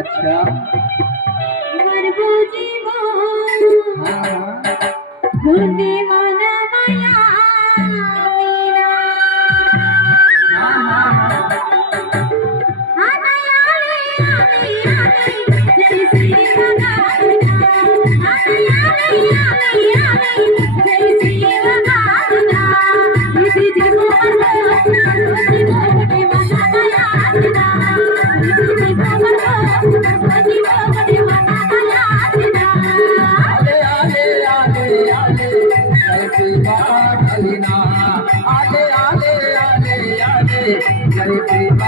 अच्छा मरबो जीवन होने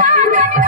大